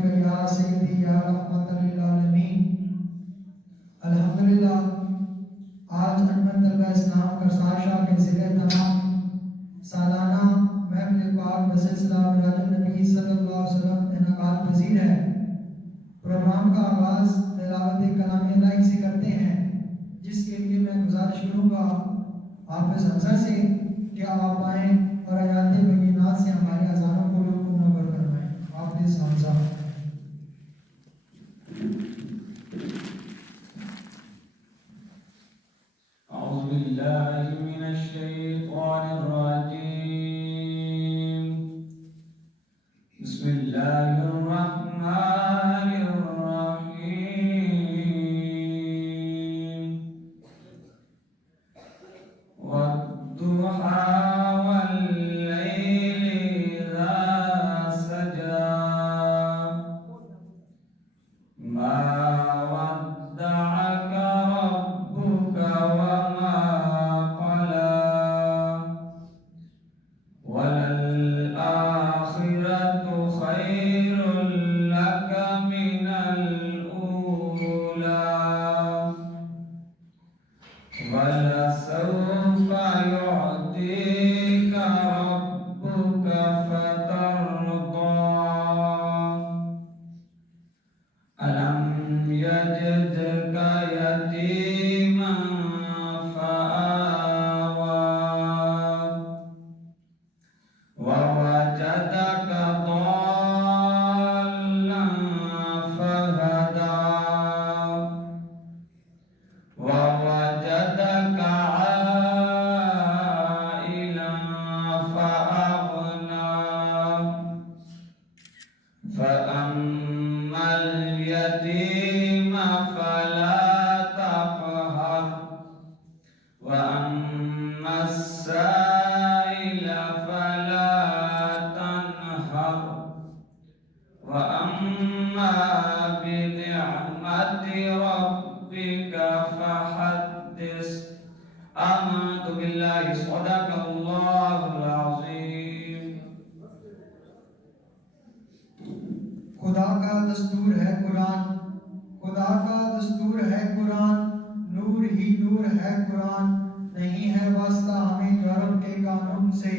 برحمتک یا سیدی یا رحمت للعالمین۔ الحمدللہ آج انجمن طلبہ اسلام کرسار شاہ کے زیر اہتمام سالانہ محفل پاک بسلسلہ میلاد النبی صلی اللہ علیہ وسلم انعقاد پذیر ہے۔ پروگرام کا آغاز تلاوت کلام الہی سے کرتے ہیں، جس کے لیے میں گزارش کروں گا حافظ حمزہ سے کہ آپ آئیں اور آیات بینات سے ہمارے اذانوں کو منور فرمائیں۔ حافظ حمزہ۔ أعوذ بالله من الشيطان الرجيم. بسم الله الرحمن الرحيم. والضحى والليل إذا سجى ما ودعك ربك وما قلى وللآخرة خير لك من الأولى ولسوف يعطيك ربك فترضى ألم يجدك يتيما فآوى ووجدك ضالا فهدى ووجدك عائلا فأغنى فأما اليتيم فلا تقهر وأما السائل فلا تنهر وأما بنعمة ربك فحدث آمنت بالله صدق الله العظيم. خدا کا دستور ہے قرآن، خدا کا دستور ہے قرآن، نور ہی نور ہے قرآن، نہیں ہے واسطہ ہمیں یورپ کے قانون سے،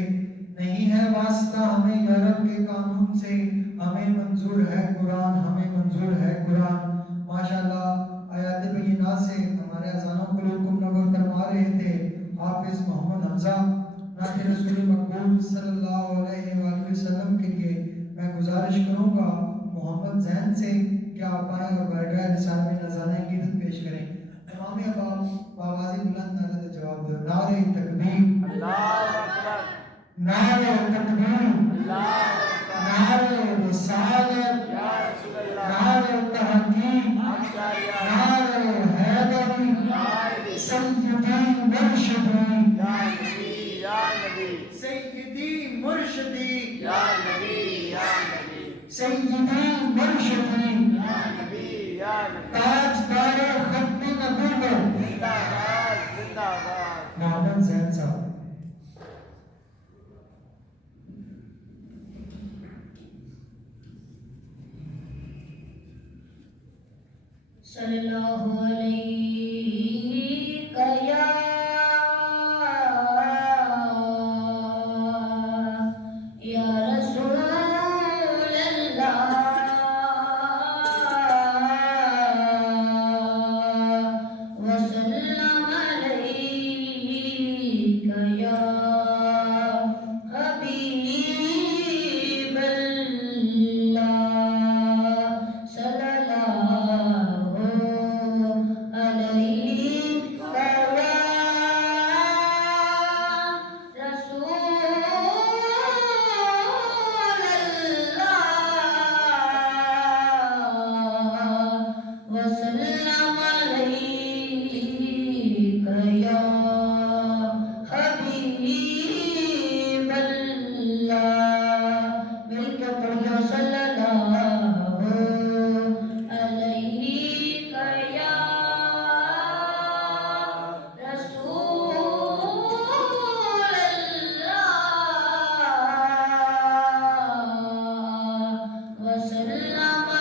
نہیں ہے واسطہ ہمیں یورپ کے قانون سے، ہمیں منظور ہے قرآن، ہمیں منظور ہے قرآن۔ ماشاءاللہ آیات بینات سے ہمارے اذانوں کو منور فرما رہے تھے حافظ محمد حمزہ۔ نعت رسول مقبول صلی اللہ علیہ وآلہ وسلم کے لیے میں گزارش کروں گا محمد زین سے کہ آپ آئیں اور بارگاہ رسالہ میں نذرانہ عقیدت پیش کریں۔ امام ابا بآواز بلند نعرہ جواب دو۔ نعرہ تکبیر، اللہ اکبر، نعرہ تکبیر، اللہ اکبر، نعرہ رسالت، یا رسول اللہ، نعرہ تحقیق، اشعریہ، نعرہ حیدری، نعرہ سیدی مرشدی، یا نبی، یا نبی، سیدی مرشدی، یا نبی، یا نبی، سیدی مرشدی، یا نبی، یا نبی، تاجدار ختم نبوت زندہ باد، زندہ باد۔ محمد زین صاحب۔ صلی اللہ علیہ یا رسول اللہ وسلم علیک یا حبیب اللہ صلی اللہ علیہ وسلم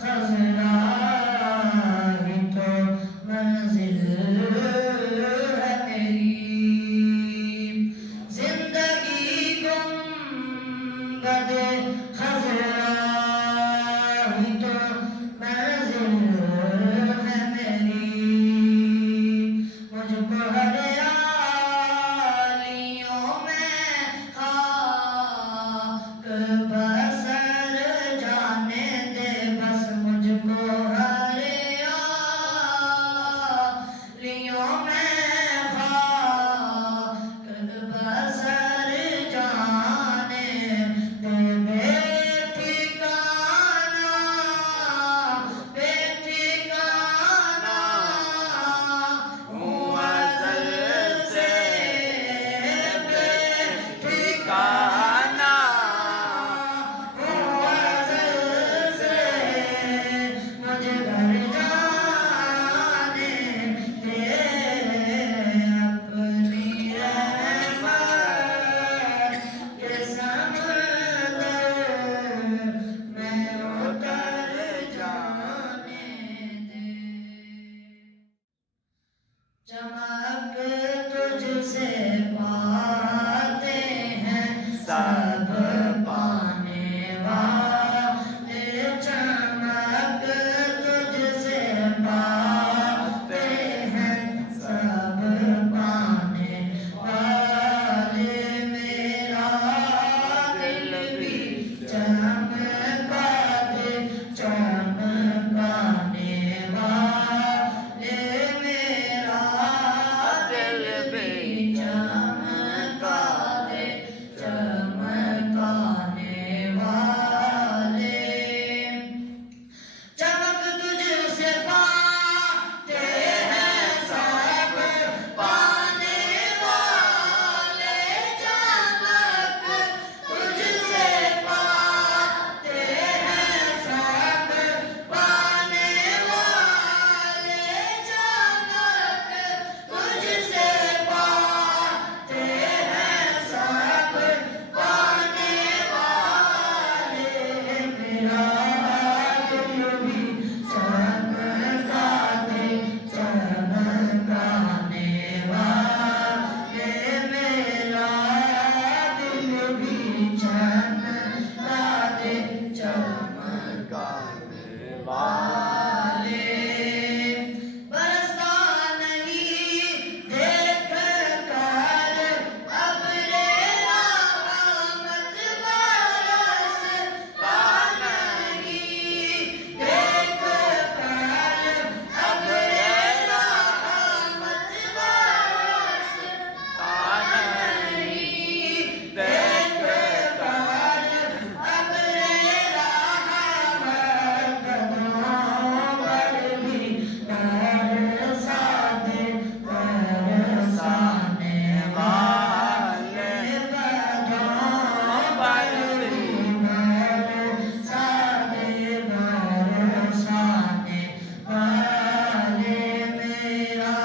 خزرا ہی تو منزل ہے میری زندگی گنبد خزرا ہی تو منزل ہے میری مجھ کو ہریالیوں میں خاک بسر جانے دے بس مجھ کو ہریالیوں میں خاک بسر جانے دے بے ٹھکانہ ہوں ازل سے بے ٹھکانہ ہوں ازل سے مجھے گھر جانے دے اپنی رحمت کے سمندر میں اتر جانے دے چمک تجھ سے پاتے ہیں سب پانے والے چمک تجھ سے پاتے ہیں سب پانے والے میرا دل بھی چمکا دے چمکانے والے میرا دل بھی چمکا دے چمکانے والے چمک تجھ سے پاتے ہیں سب پانے والے چمک تجھ سے پاتے ہیں سب پانے والے چمک تجھ سے پاتے ہیں سب پانے والے میرا دل بھی چمکا دے چمکانے والے میرا دل بھی چمکا دے چمکانے والے برستا نہیں دیکھ کر ابر رحمت برستا نہیں دیکھ کر ابر رحمت برستا نہیں دیکھ کر ابر رحمت قدموں پر بھی برسا دے برسانے والے قدموں پر بھی برسا دے برسانے والے میرا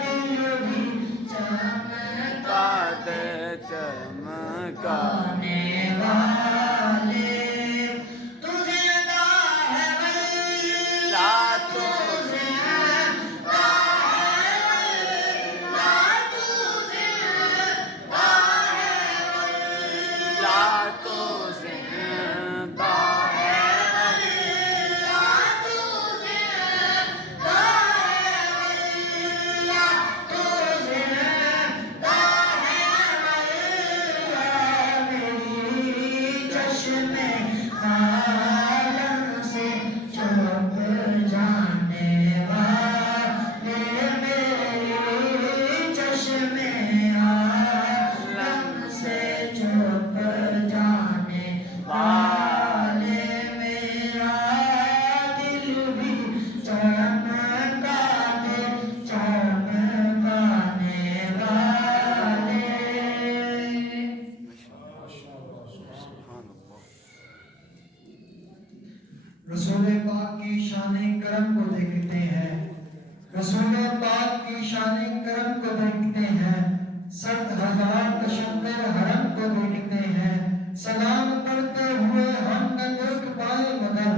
دل بھی چمکا دے چمکانے والے تو زندہ ہے اللہ تو زندہ ہے اللہ تو زندہ ہے اللہ تو زندہ ہے اللہ تو زندہ ہے اللہ تو زندہ ہے اللہ میری چشم عالم سے چھپ جانے والے میری چشم عالم سے چھپ جانے والے میرا دل بھی چمکا دے چمکانے والے رسول پاک کی شان کرم کو دیکھتے ہیں رسول پاک کی شان کرم کو دیکھتے ہیں 7,000 تشکر حرم کو دیکھتے ہیں سلام پڑھتے ہوئے ہم نہ دیکھ پائے مگر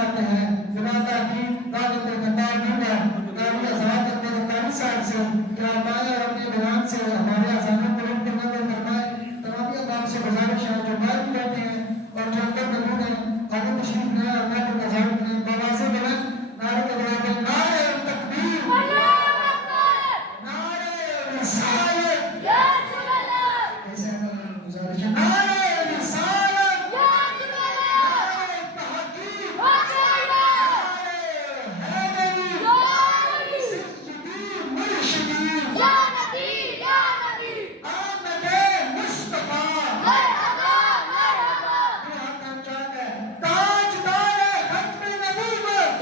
آتے ہیں جناب تعلیم دعوت خطاب ہوگا قاری آزاد احمد قاری صاحب سے کہ آپ آئے اور اپنے بیان سے ہمارے اذانوں کو روک کرنا میں فرمائے تمام عوام سے گزارش ہے جو باہر بیٹھے ہیں اور جو اندر موجود ہیں آگے تشریف لائیں اور میں کو تجاوز کریں بواسے بلند نعرہ تکبیر نعرہ تکبیر نعرہ رسالت ایسے ہمارا گزارش ہے نعرہ رسالت نعرہ تحقیق نعرہ حیدری سیدی مرشدی آمد مصطفیٰ تاجدار ختم نبوت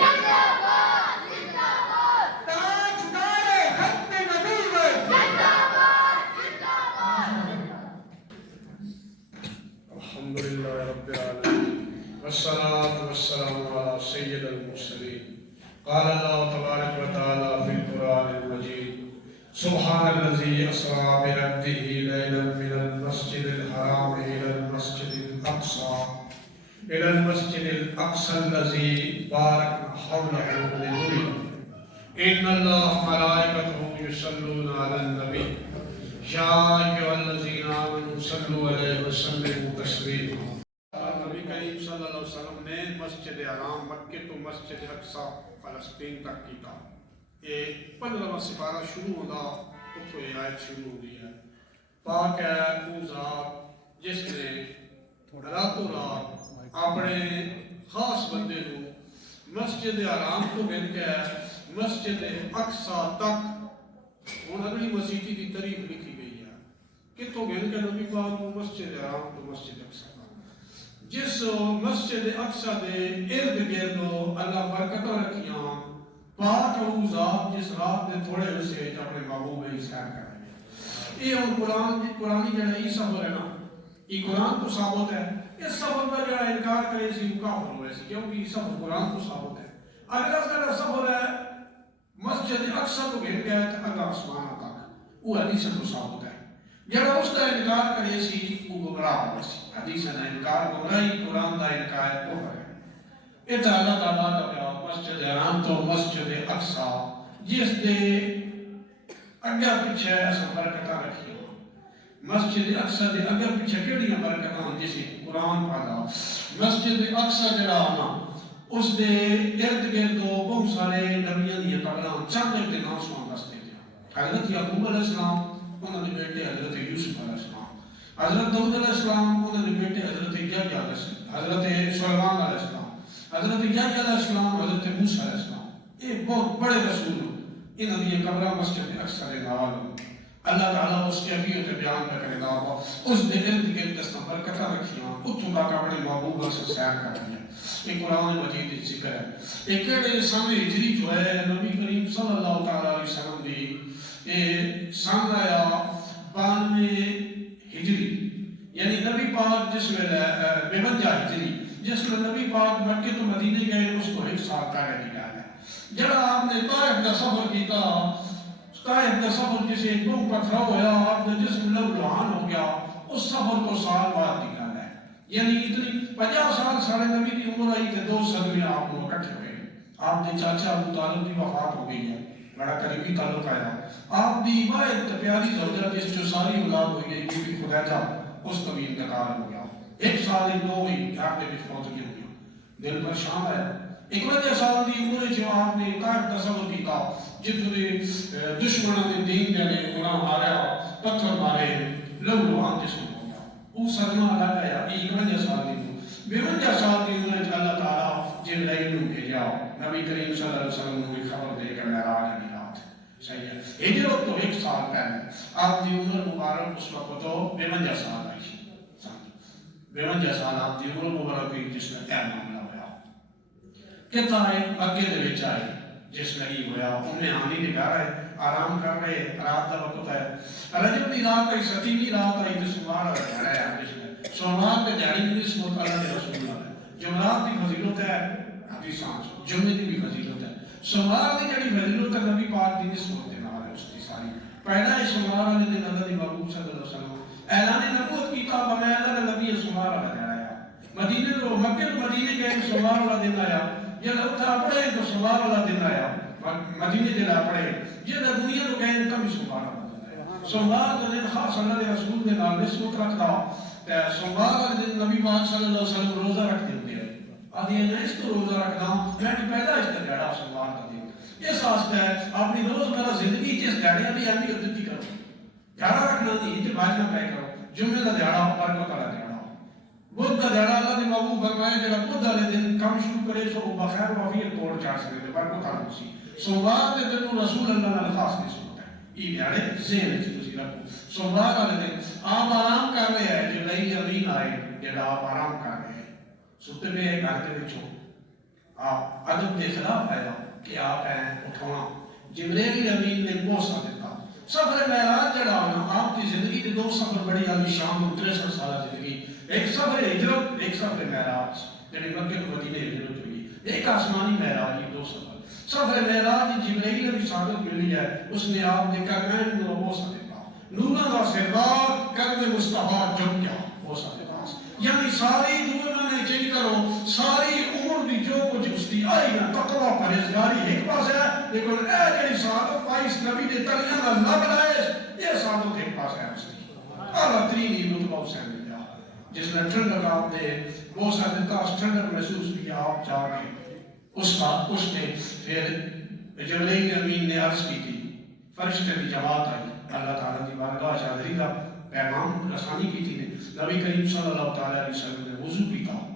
تاجدار ختم نبوت الحمد لله رب العالمين والصلاة والسلام على سيد المرسلين قال الله تبارك وتعالى في القرآن المجيد سبحان الذي أسرى بعبده ليلا من المسجد الحرام إلى المسجد الأقصى الذي باركنا حوله لنريه إن الله ملائكته يصلون على النبي يا أيها الذين آمنوا صلوا عليه وسلموا تسليما نبی کریم صلی اللہ علیہ وسلم نے مسجد حرام مکہ تو مسجد اقصی فلسطین تک کیتا یہ 15واں سپارہ شروع ہوتا اتوں یہ آیت شروع ہوتی ہے پاک ہے وہ ذات جس نے راتوں رات اپنے خاص بندے کو مسجد حرام کو گن کے مسجد اقصی تک ہوں اگلی مسیحی کی تعریف لکھی گئی ہے کتوں گن کے نبی پاک کو مسجد حرام تو مسجد اقصی جس مسجد اقصی دے ارد گرد اللہ برکتاں رکھیاں پاک وہ ذات جس رات دے تھوڑے حصے اپنے محبوب علیہ سیر کر رہے ہیں یہ ہم قرآنی جڑا یہ سفر ہے نا یہ قرآن تو ثابت ہے اس سفر کا جڑا انکار کرے سی وہ کافر ہوئے سی کیونکہ یہ سفر قرآن تو ثابت ہے اگلا سارا سفر ہے مسجد اقصی تو گھر گیا تھا اگلا آسمان تک وہ حدیث تو ثابت ہے جڑا اس کا انکار کرے سی وہ گمراہ ہوئے سی حدیث کا انکار گمراہی قرآن کا انکار کفر ہے یہ تو اللہ تعالیٰ کا پیا مسجد حرام تو مسجد اقصی جس دے اگے پیچھے ایسا برکتاں رکھی مسجد اقصی دے اگے پیچھے کیڑی برکتاں جیسے قرآن پڑھا مسجد اقصی جڑا نا اس دے ارد گرد بہت سارے نبیوں دی قبراں چند ایک دن آسمان رستے تھے حضرت یعقوب علیہ السلام انہوں نے بیٹے حضرت یوسف علیہ السلام حضرت داؤد علیہ السلام انہوں نے بیٹے حضرت یحییٰ علیہ السلام حضرت سلیمان علیہ السلام حضرت یحییٰ علیہ السلام حضرت موسیٰ علیہ السلام یہ بہت بڑے رسول انہوں نے قبراں مسجد اقصی دے نال اللہ تعالیٰ اس کیفیت بیان کرے گا اس دے ارد گرد دس برکتاں رکھیاں اتوں تک اپنے محبوب سے سیر کر رہی ہے یہ قرآن مجید کی ذکر ہے ایک کہڑے سامنے ہجری جو ہے نبی کریم صلی اللہ تعالیٰ علیہ وسلم دی یہ سامنے آیا 92 ہجری یعنی نبی پاک جس میں 52 ہجری جس میں نبی پاک مکہ تو مدینے گئے اس کو ایک سال پہلے نکالا ہے جڑا آپ نے طائف کا سفر کیتا طائف کا سفر جسے ایک بہت پتھرا ہویا آپ نے جسم لہو لہان ہو گیا اس سفر کو سال بعد نکالا ہے یعنی اتنی 50 سال سارے نبی کی عمر آئی کہ 2 صدمے آپ کو اکٹھے ہوئے آپ نے چاچا ابو طالب کی وفات ہو گئی ہے بڑا قریبی تعلق آیا آپ دی واحد پیاری زوجہ جس جو ساری اولاد ہوئی ہے بی بی خدیجہ اس کا بھی انتقال ہو گیا 1 سال ایک دو ہوئی گھر میں بھی فوت ہو گیا دل پریشان ہے 51 سال دی عمر جو آپ نے طائف کا سفر کیتا جتنے دشمنوں نے دین دینے انہاں ماریا پتھر مارے لہو لہان جسم ہو گیا وہ صدمہ لگ گیا 51 سال دی 52 سال دی عمر اللہ تعالیٰ جبرائیل نو بھیجا نبی کریم صلی اللہ علیہ وسلم کو خبر دے کر معراج کی رات صحیح ہے ہجرت تو 1 سال پہلے آپ دی عمر مبارک اس وقت تو 52 سال آئی 52 سال آپ دی عمر مبارک جس میں اے معاملہ ہوا کہتا ہے مکے دے وچ آئے جس نے یہ ہوا انہیں آنی کے گھر ہے آرام کر رہے رات کا وقت ہے رجب کی رات آئی 7ویں رات آئی جس سوموار گھر ہے جس نے سوموار کے دیہڑی میں اس مطالعہ کے رسول اللہ ہے جمعرات کی فضیلت ہے حدیثاں جمعے کی بھی فضیلت ہے سوموار کی جڑی فضیلت ہے نبی پاک دی نسبت کے نال ہے اس کی ساری پہلا ہے سوموار والے دن اللہ دی محبوب صلی اللہ علیہ وسلم اعلان نبوت کیتا بنایا اللہ نبی سوموار والا دن آیا مدینے کو مکہ مدینے گئے سوموار والا دن آیا جب اتھا پڑھے تو سوال اللہ دن آیا مدینے جلا پڑھے جب دنیا تو کہیں کم سوال اللہ دن آیا سوال دن خاص اللہ دے رسول دے نال نسبت رکھتا سوال دن نبی پاک صلی اللہ علیہ وسلم روزہ رکھ دیتے ہیں آدھی ہے اس کو روزہ رکھنا میں نے پیدا اس کا جڑا سوال کا دن اس واسطے اپنی روز میرا زندگی جس جڑے بھی اہمیت دیتی کرو جڑا رکھنا نہیں کہ باج نہ پہ کرو جمعے کا جڑا برکت والا جڑا بدھ کا جڑا اللہ نے محبوب فرمایا جڑا بدھ والے دن کم شروع کرے سو بخیر وفیر توڑ چاڑ سکتے برکت والا سی سوموار کے دن رسول اللہ نے خاص نہیں سنتا ہے یہ جڑے ذہن وچ تسی رکھو سوموار والے دن آپ آرام کر رہے ہیں جبرائیل امین آئے جڑا آپ آرام کر رہے ہیں ستے پہ ایک گھر کے وچوں آپ ادب کے خلاف آئے کہ آپ ہیں اٹھونا جبرائیل امین نے بوسہ دیتا سفر معراج جڑا ہونا آپ کی زندگی کے دو سفر بڑی عالی شان 63 سالہ زندگی ایک سفر ہجرت ایک سفر معراج یعنی مکہ کو مدینے ہجرت ہوئی ایک آسمانی معراج یہ دو سفر معراج جبرائیل کی شہادت ملی ہے اس نے آپ نے کہا میں نے بوسہ دیتا نورا کا سردار قدم مصطفیٰ جم گیا بوسہ دیتا یعنی ساری دنیا نے چین کرو ساری عمر دی جو کچھ اس کی آئی نا تقوی پرہیزگاری ایک پاس ہے لیکن اے جڑی سعادت پائی اس نبی نے تلیاں کا لب لائے یہ سعادت ایک پاس ہے اس کی اعلیٰ ترین ہی رتبہ حسین نے دیا جس نے ٹھنڈک آپ نے بوسہ دیتا اس ٹھنڈک محسوس کیا آپ جا کے اس نے پھر جبرائیل امین نے عرض کی تھی فرشتے کی جماعت آئی اللہ تعالیٰ کی بارگاہ شاہدری کا پیغام رسانی کی تھی نے نبی کریم صلی اللہ تعالیٰ علیہ وسلم نے وضو بھی کہا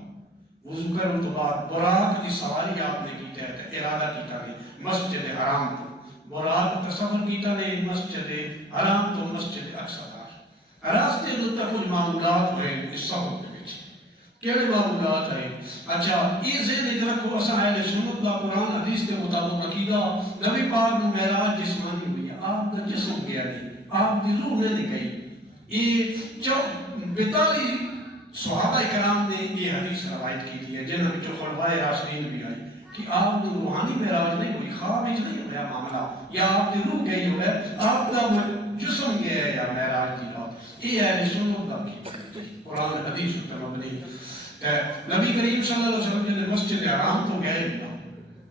وضو کرنے تو بعد براق کی سواری آپ نے کی تھے ارادہ کیتا نے مسجد حرام کو براق کا سفر کیتا نے مسجد حرام تو مسجد اقصی راستے دو تک کچھ معمولات ہوئے اس سفر کے پیچھے کیڑے معمولات ہیں اچھا یہ ذہن ادھر کو اساں اہل سنت دا قرآن حدیث کے مطابق عقیدہ نبی پاک نے معراج جسمانی ہوئی ہے آپ کا جسم گیا نہیں آپ کی روح نہیں گئی یہ جب 42 صحابہ کرام نے یہ حدیث روایت کی تھی جنہوں نے جو خلفائے راشدین بھی آئی کہ آپ نے روحانی معراج نہیں ہوئی خواب ہی نہیں ہوا معاملہ یا آپ کی روح گئی ہوا ہے آپ کا جسم گیا ہے یا معراج کی بات یہ اہل سنت دا کی قرآن حدیث پر مبنی نبی کریم صلی اللہ علیہ وسلم نے مسجد حرام تو گئے نہیں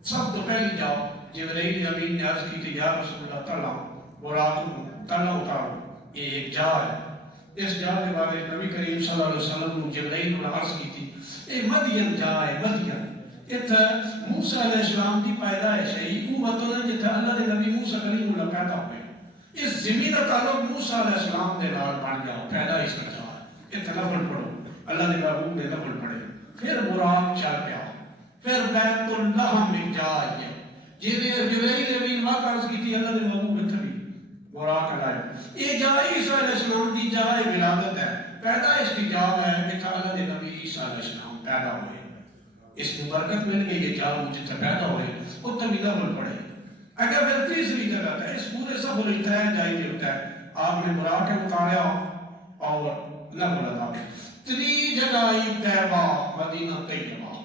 سب تو پہلی جاؤ جبرائیل امین نے عرض کی تھی یا رسول اللہ تعالیٰ براد تعالیٰ اتارو یہ ایک جا ہے اس جا کے بارے نبی کریم صلی اللہ علیہ وسلم نے جبرائیل نے عرض کی تھی یہ مدین جا ہے مدین اتھا موسیٰ علیہ السلام کی پیدائش ہے یہ وہ وطن ہے جتھا اللہ نے نبی موسیٰ کریم اللہ پیدا ہوئے اس زمین کا تعلق موسیٰ علیہ السلام نے نال بن گیا پیدائش کا جا ہے اتھا نفل پڑھو اللہ نے محبوب نے نفل پڑھے پھر براق چل گیا پھر بیت اللہ میں جا ہے جبرائیل امین واقع عرض کی تھی اللہ نے محبوب اتھا بھی براق لائے یہ جا عیسیٰ علیہ السلام کی جا ولادت ہے پیدائش کی جا ہے اتھا اللہ نے نبی عیسیٰ علیہ السلام پیدا ہوئے اس کو برکت مل گئی یہ جا جتھا پیدا ہوئے اتھا بھی نفل پڑھے اگر پھر تیسری جگہ تھا اس پورے سفر اتھا جائیں گے ہوتا ہے آپ نے براق اتاریا اور نفل ادا کیا تری جگہ طیبہ مدینہ طیبہ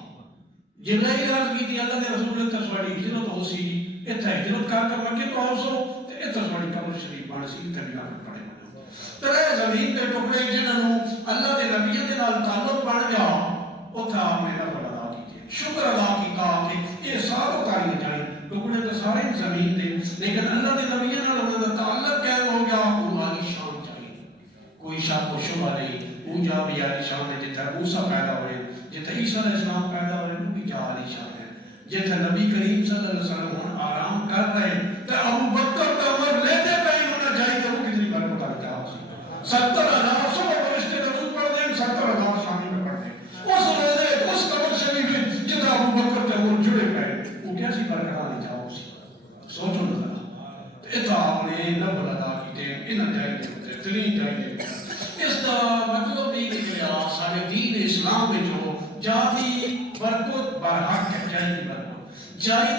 جبرائیل عرض کی تھی اللہ نے رسول اتھا سواڑی ہجرت ہو سی اتھا ہجرت کر کر مکے تو ہو سو اتھا سواڑی قبر شریف بان سی اتھا بھی نفل پڑھے ترے زمین کے ٹکڑے جنہوں اللہ کے نبی کے نال تعلق بن گیا اتھا آپ نے نفل ادا کی شکر ادا کیتا کہ یہ سارا اتاری نہ جائیں ٹکڑے تو سارے زمین دے لیکن اللہ کے نبی نال انہوں کا تعلق کیا ہو گیا وہ عالی شان چاہیے کوئی شاہ کو شبہ نہیں وہ جا بھی عالی شان ہے جتھا موسیٰ پیدا ہوئے جتھا عیسیٰ علیہ السلام پیدا ہوئے وہ بھی جا عالی شان ہے جتھا نبی کریم صلی اللہ علیہ وسلم آرام کر رہے تو ابو بکر کا عمر لیتے پہ انہوں جائے تو وہ کتنی برکت آتا ہے 70,000 سو فرشتے درود پڑھ دیں 70,000 شامی میں پڑھ دیں اس روزے اس قبر شریف میں جتھا ابو بکر کے عمر جڑے پہ وہ کیسی برکت آنے جاؤ سوچو نظر اتھا آپ نے نفل ادا کی تھے انہوں جائے تھے تلین جائے تھے اس کا مطلب نہیں نکلیا سارے دین اسلام میں جو جاتی برکت برحق ہے جائے برکت جائے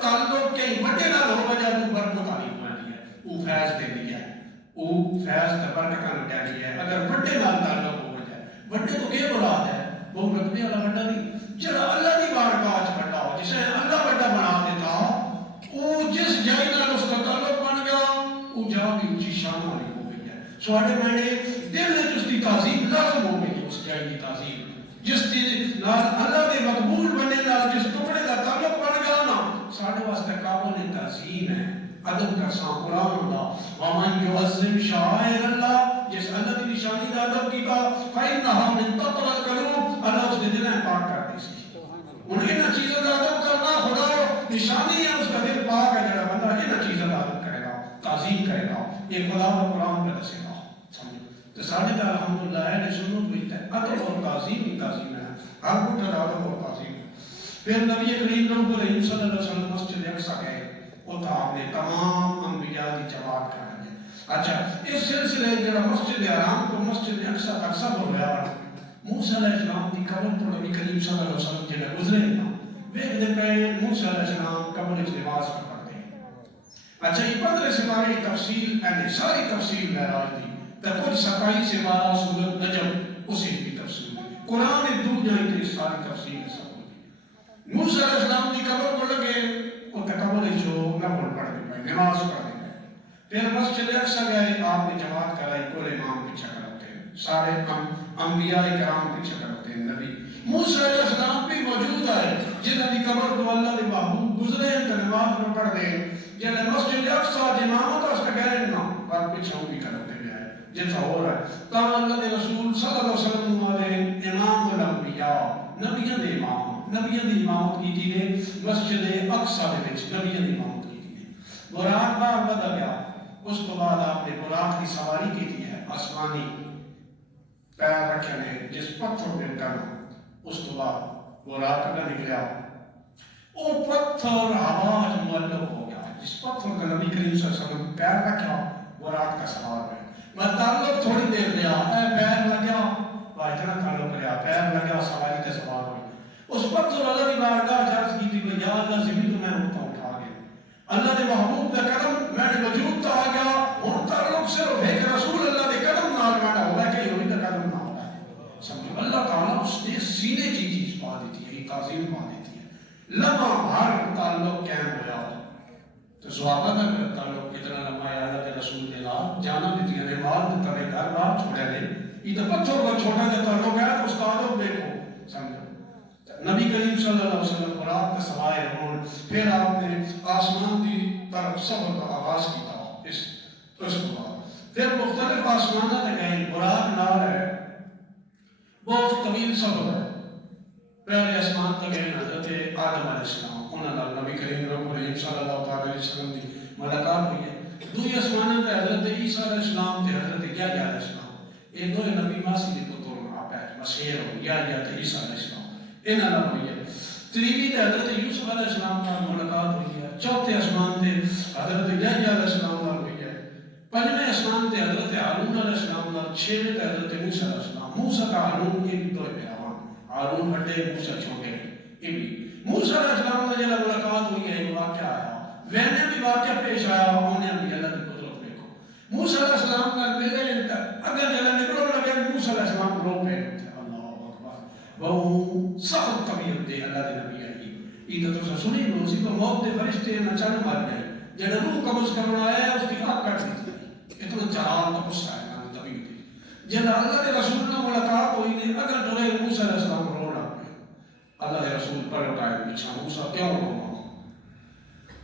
تعلق کے بڑے نال ہو بجا تو برکت آنی ہوئی ہے وہ فیض دے دیا ہے وہ فیض کا برکت آنی چاہیے ہے اگر بڑے نال تعلق ہو بجائے بڑے تو کیا مراد ہے وہ رکھنے والا بڑا نہیں جڑا اللہ کی بارگاہ بڑا ہو جسے اللہ بڑا بنا دیتا وہ جس جائے نال اس کا تعلق بن گیا وہ جا بھی اونچی شان والی ہو گئی ہے سواڑے میں نے دل نے اس کی تعظیم لازم ہو گئی اس جائے کی تعظیم جس چیز نال اللہ دے مقبول بننے نال جس ٹکڑے دا تعلق بن گیا نا ساڈے واسطے قابل تعظیم ہے ادب کرساں قرآن دا ومن یعظم شعائر اللہ جس اللہ دی نشانی دا ادب کیتا فإنها من تقوى القلوب اللہ اس دے دلیں پاک کر دی سی ان انہاں چیزوں دا ادب کرنا خدا نشانی ہے اس کا دل پاک ہے جڑا بندہ انہاں چیزوں دا ادب کرے گا تعظیم کرے گا یہ خدا کا قرآن کا دسے گا تو ساڈے تے الحمدللہ ہے کہ سنت ہوئی تے ادب اور تعظیم ہی تعظیم ہے ہر کوئی ادب اور تعظیم ہے پھر نبی کریم صلی اللہ علیہ وسلم مسجد اقصی گئے اتھا آپ نے تمام انبیاء کی جماعت کر دی اچھا اس سلسلے جڑا مسجد حرام کو مسجد اقصی تک سب ہو گیا موسیٰ علیہ السلام کی قبر پر نبی کریم صلی اللہ علیہ وسلم جڑا گزرے نا ویک دے پہ موسیٰ علیہ السلام قبر اس نماز پر پڑھتے ہیں اچھا یہ 15 سپارے کی تفصیل ساری تفصیل معراج دی تے کچھ 27 سپارہ سورۃ نجم اسی کی تفصیل قرآن دور جائیں تے ساری تفصیل ہے سب موسیٰ علیہ السلام کی قبر پر لگے وہ قبر جو نفل پڑھ دے نماز پڑھ دے پھر مسجد اقصی گئے آپ نے جماعت کرائی کل امام پیچھے کرتے ہیں سارے انبیاء کرام پیچھے کرتے ہیں نبی موسیٰ علیہ السلام بھی موجود ہے جنہاں دی قبر تو اللہ دے محبوب گزرے ہیں تو نماز پڑھ دے جنہیں مسجد اقصی امامت اس کا گئے نا اور پیچھے بھی کرتے ہیں جیسا ہو رہا ہے تاں اللہ دے رسول صلی اللہ علیہ وسلم والے امام الانبیاء نبیوں دے امام نبیوں دی امامت کی تھی نے مسجد اقصی دے وچ نبیوں دی امامت کی تھی نے براق بار بدل گیا اس کے بعد آپ نے براق کی سواری کی تھی ہے آسمانی پیر رکھے نے جس پتھر پہ اترنا اس کے بعد براق کا نکلا وہ پتھر ہوا معلق ہو گیا جس پتھر کا نبی کریم صلی اللہ علیہ وسلم پیر رکھا براق کا سوار ہے میں تعلق تھوڑی دیر لیا پیر لگیا اتنا تعلق لیا پیر لگیا سواری کے سوار ہوئی اس پتھر اللہ کی بارگاہ عرض کی تھی یا اللہ زمین تو میں اٹھا گیا اللہ نے محبوب کا قدم میں نے وجود تو آ گیا اور تعلق صرف ایک رسول اللہ کے قدم نال میں ہو رہا کہ ہوئی کا قدم نہ ہو رہا ہے سمجھو اللہ تعالیٰ اس نے سینے کی چیز پا دیتی ہے یہ تعظیم پا دیتی ہے لمحہ ہر تعلق قائم ہوا تو صحابہ کا تعلق کتنا لمحہ ہے اللہ کے رسول کے نال جانا دیتی ہے مال دیتا ہے گھر بار چھوڑے لے یہ تو پتھر پر چھوٹا جو تعلق ہے اس تعلق دیکھو سمجھو نبی کریم صلی اللہ علیہ وسلم براق کے سوائے ہون پھر آپ نے آسمان کی طرف سفر کا آغاز کیا اس کے بعد پھر مختلف آسمانات گئے براق نال ہے بہت طویل سفر ہے پہلے آسمان تک گئے حضرت آدم علیہ السلام انہوں نے نبی کریم صلی اللہ علیہ وسلم کی ملاقات ہوئی ہے دوئی آسمانات ہے حضرت عیسیٰ علیہ السلام تھے حضرت یحییٰ علیہ السلام یہ دو نبی ماسی کے پتر آپ ہے مسیح ہو یحییٰ عیسیٰ علیہ السلام ان اللہ ہوئی ہے تریوی تے حضرت یوسف علیہ السلام کا ملاقات ہوئی ہے چوتھے آسمان تے حضرت یحییٰ علیہ السلام کا ہوئی ہے پنجویں آسمان تے حضرت ہارون علیہ السلام کا چھویں تے حضرت موسیٰ علیہ السلام موسیٰ کا ہارون یہ بھی دو پیراوان ہارون بڑے موسیٰ چھوٹے یہ بھی موسیٰ علیہ السلام کا جب ملاقات ہوئی ہے ایک واقعہ آیا وینے بھی واقعہ پیش آیا انہیں بھی اللہ کی قدرت دیکھو موسیٰ علیہ السلام کا ملے اگر جب نکلو لگے موسیٰ علیہ السلام رو پہ وہ سخت طبیعت دے اللہ دے نبی آئی یہ تو سنی روزی کو موت دے فرشتے نچان مار گئے جب روح قبض کرنا آیا اس کی آنکھ کٹ دی اتنا جلال کا غصہ ہے اللہ دے طبیعت دے جب اللہ دے رسول نے ملاقات ہوئی نہیں اگر ڈرے موسیٰ علیہ السلام رو رہا ہے اللہ دے رسول پر اٹھائے پیچھا موسیٰ کیوں رونا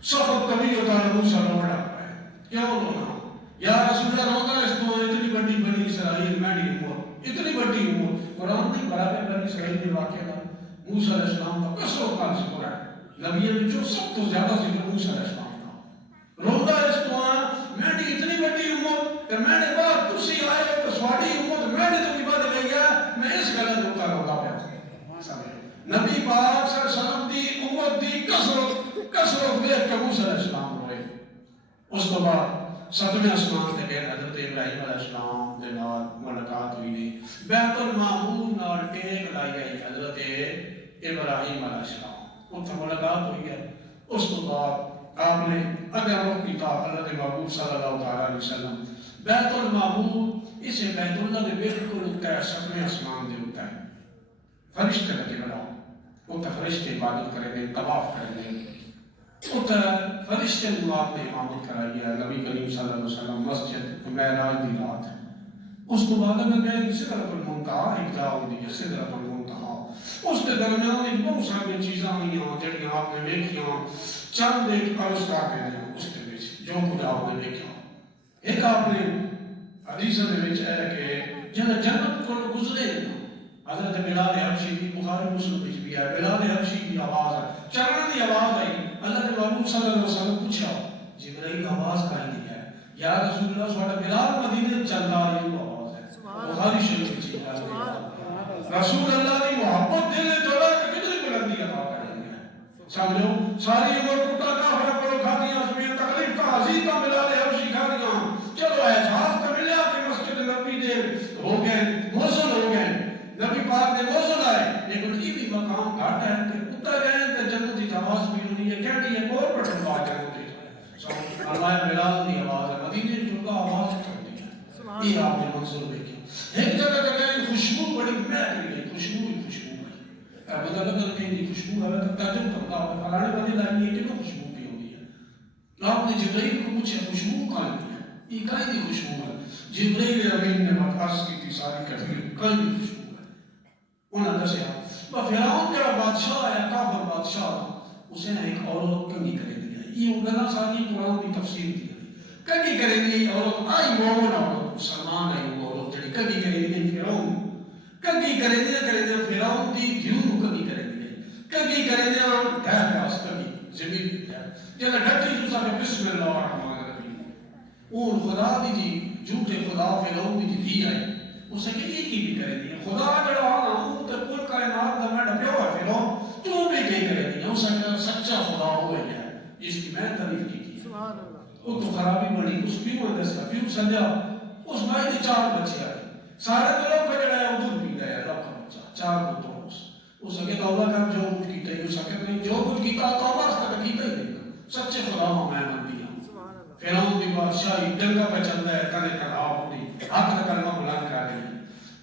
سخت طبیعت ہے موسیٰ رو رہا ہے کیوں رونا یا رسول اللہ رونا اس کو اتنی بڑی بنی اسرائیل میڈی عمر اتنی بڑی عمر قرآن نہیں بڑا پہ بنی اسرائیل کے واقعہ تھا موسیٰ علیہ السلام کا کسروں کا ذکر ہے نبی میں جو سب تو زیادہ ذکر موسیٰ علیہ السلام کا روندہ اس کو میں نے اتنی بڑی عمر کہ میں نے بعد تسی آئے تو سواڑی عمر میں نے تو بھی بات لے گیا میں اس غلط ہوتا روندہ پہ نبی پاک صلی اللہ علیہ وسلم دی عمر دی کسروں دیکھ کے موسیٰ علیہ السلام روئے اس کے بعد ستویں آسمان تے گئے حضرت ابراہیم علیہ السلام دے نال ملاقات ہوئی نہیں بیت المعمور نال ٹیک لائی گئی حضرت ابراہیم علیہ السلام اتنے ملاقات ہوئی ہے اس کے بعد آپ نے اگر وہ کتاب حضرت محبوب صلی اللہ علیہ وسلم بیت المعمور اسے بیت اللہ دے بالکل ہوتا ہے ستویں آسمان دے ہوتا ہے فرشتے لگے بڑا اتنے فرشتے عبادت کریں گے طواف کریں گے فرشتے نے آپ نے امامت کرائی ہے نبی کریم صلی اللہ علیہ وسلم مسجد معراج دی رات اس کو بعد میں گئے سدرۃ المنتہا ایک جگہ ہوتی ہے سدرۃ المنتہا اس کے درمیان ایک بہت ساری چیزاں ہوئی جڑی آپ نے دیکھیاں چند ایک عرض کر کے دیں اس کے وچ جو خدا آپ نے دیکھا ایک آپ نے حدیث دے وچ ہے کہ جب جنت کو گزرے حضرت بلال حبشی کی بخاری مسلم وچ بھی ہے بلال حبشی کی آواز ہے چلنے کی آواز آئی اللہ کے محبوب صلی اللہ علیہ وسلم پوچھا جبرائیل آواز کہیں نہیں ہے یا رسول اللہ صلی اللہ علیہ وسلم بلال مدینے چل رہا ہے وہ آواز ہے بخاری شریف وچ رسول اللہ کی محبت دل جوڑا کہ کتنی بلندی عطا کریں گے سمجھو ساری عمر ٹوٹا کافر پڑو کھاتیاں سمیر تکلیف کا عزیز کا بلال حبشی کھاتیاں چلو احساس تو ملیا کہ مسجد نبی دے ہو گئے موصل ہو گئے نبی پاک نے موصل آئے لیکن یہ بھی مقام گھٹ ہے کہ اتر گئے تو جنت کی آواز بھی ہونی ہے کہنی ہے اور بڑھن بات ہے اللہ بلال کی آواز ہے مدینے جو کا آواز کرتی ہے یہ آپ نے منظور دیکھی ایک جگہ جگہ خوشبو بڑی مہک گئی خوشبو ہے اب مطلب اگر کہیں خوشبو ہے تو تعجب کرتا ہے فلانے والے لائن یہ کہ خوشبو بھی ہوتی ہے آپ نے جبرائیل کو پوچھا خوشبو کہاں ہے یہ کہیں دی خوشبو ہے جبرائیل امین نے مقاصد کی تھی ساری کثیر کہیں دی خوشبو ہے انہوں نے دسیا فرعون کا بادشاہ ہے کافر بادشاہ اسے ایک عورت کنگھی کرے دیا یہ گلا ساری قرآن کی تفسیر دی کنگھی کرے دی عورت آئی مومن عورت مسلمان آئی وہ عورت جڑی کنگھی کرے دی فرعون کنگھی کرے دی فرعون دی دیو کنگھی کرے دی کنگھی کرے دی ڈھیر پاس کنگھی زمین جب ڈھٹی جو سارے بسم اللہ الرحمن الرحیم اور خدا دی جی جھوٹے خدا فرعون دی دی آئی اسے کہ یہ کی بھی کرے دی خدا جڑا آنا وہ تو کل کائنات دا میں ڈھپیو ہے فرعون تو بھی کی کرے دی اسے کہ سچا خدا ہو گیا ہے جس کی میں تعریف کی تھی سبحان اللہ وہ تو خرابی بڑی اس پیو دسا پیو سجا اس بھائی دی 4 بچے آئے سارے تو لوگ جڑا ہے وہ دودھ پی گیا اللہ کا بچہ 4 پتر اس کے توبہ کر جو کچھ کیتا ہے اس کے نہیں جو کچھ کیتا توبہ اس کا کیتا ہی نہیں سچے خدا ہوں میں نبی ہوں فرعون دی بادشاہی ڈنگا پہ چل رہا ہے کنے کڑا ہوتی حق کا کلمہ بلند کر رہی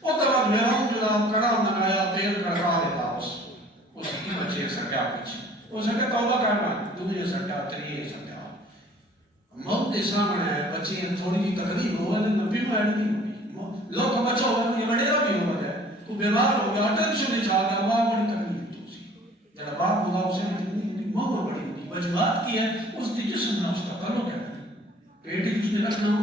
وہ تو فرعون جو کڑا منایا تیل کڑا دیتا اس کی بچے سکیا پیچھے اس کے توبہ کرنا دوسرے سکیا تریے سکیا موت کے سامنے ہے بچے تھوڑی جی تکلیف ہوا لیکن نبی میں ایڈ نہیں ہوئی لوگ کا بچہ ہوا یہ بڑے بھی ہوا ہے تو بیمار ہو گیا ٹینشن نہیں چاہ گیا وہاں بڑی تکلیف تو اسی جب باپ ہوا اسے نہیں موت بڑی ہوتی بچ بات کی ہے اس کی جسم نہ اس کا کرو کیا پیٹ ہی اس نے رکھنا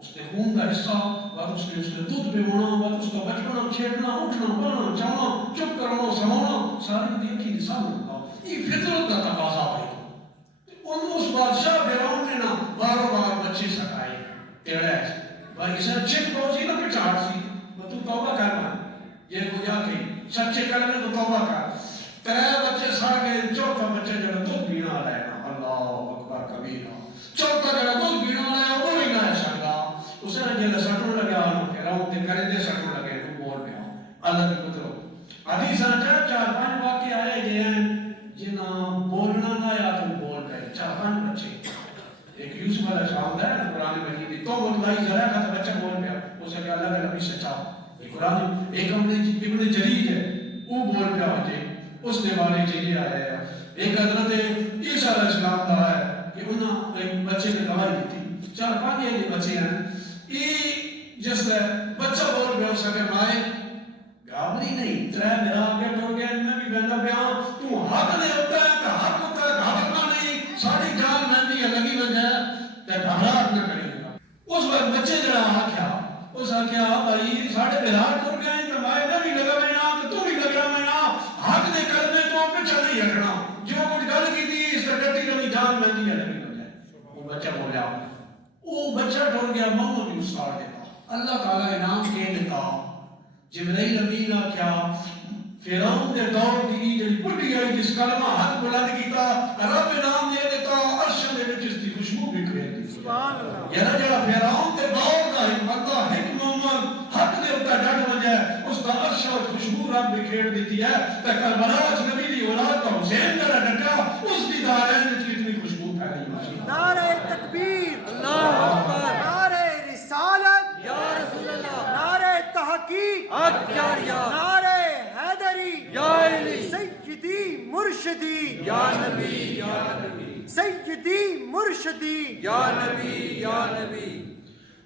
اس نے خون کا حصہ اور اس نے دودھ پہ ہونا اور اس کا بچپنا کھیلنا اٹھنا پڑھنا چاہنا چپ کرنا سمانا ساری دیکھی نسان ہوگا یہ فطرت کا تقاضا ہے اس بادشاہ فرعون نے نا باروں بار بچے سکھائے تیرے بھائی اسے چھپ پہنچی نا پچھاڑ سی تو توبہ کرنا یہ کو جا کے سچے کرنے تو توبہ کر 3 بچے سڑ گئے 4تھا بچے جڑا دودھ پینا رہے نا اللہ اکبر کبیرہ 4تھا جڑا دودھ پینا رہے وہ ہی نہ سکتا اسے نے جڑا سٹوں لگا نا فرعون تے کرے دے سٹوں لگے تو بول پیا اللہ کے پتر حدیث ہے 4-5 واقعے آئے گئے ہیں جنہاں بولنا نہ یا تو بول گئے 4-5 بچے ایک یوسف علیہ السلام ہے نا قرآن مجید میں تو بولنائی ذرا کا بچہ بول گیا اسے کہ اللہ کے نبی سچا یہ قرآن ایک ہم نے ابن جریر ہے وہ بول گیا مجھے اس نے بارے چیزیں آئے ہیں ایک حضرت عیسیٰ علیہ السلام کا ہے کہ انہوں ایک بچے نے گواہی دی تھی 4-5 یہ بچے ہیں یہ جس نے بچہ بول گیا اسے کہ مائے گابری نہیں 3 میرا آگے ٹھو گیا میں بھی بہنا بیان تو حق نہیں ہوتا ہے کہ حق ہوتا ہے حق کا نہیں ساری جان مہندی ہے لگی بن جائے تے گھبراہٹ نہ کرے گا اس وقت بچے جڑا آکھیا اس آکھیا بھائی ساڑھے بہار ٹر گئے تو میں نہ بھی لگا میں یہاں تو بھی لگا میں یہاں حق دے کرنے تو پیچھے نہیں ہٹنا جو کچھ گل کی تھی اس سے ڈٹی کبھی جان مہندی ہے لگی بن جائے وہ بچہ بولیا وہ بچہ ٹر گیا محمد بھی استاد دیتا اللہ تعالیٰ انعام کے دیتا جبرائیل امین آکھیا فرعون دے دور دی جڑی بڑی آئی جس کلمہ حق بلند کیتا رب نام دے دیتا عرش دے وچ اس دی خوشبو بکھرے دی سبحان اللہ یعنی جڑا فرعون دے دور دا ایک بندہ ایک مومن حق دے اوپر ڈٹ وجے اس دا عرش اور خوشبو رب بکھیر دیتی ہے تے کربلا وچ نبی دی اولاد کا حسین جڑا ڈٹا اس دی دارین وچ کتنی خوشبو پھیلی ماشاءاللہ نعرہ تکبیر اللہ اکبر نعرہ رسالت یا رسول اللہ نعرہ تحقیق نعرہ حیدری یا علی سیدی مرشدی یا نبی یا نبی سیدی مرشدی یا نبی یا نبی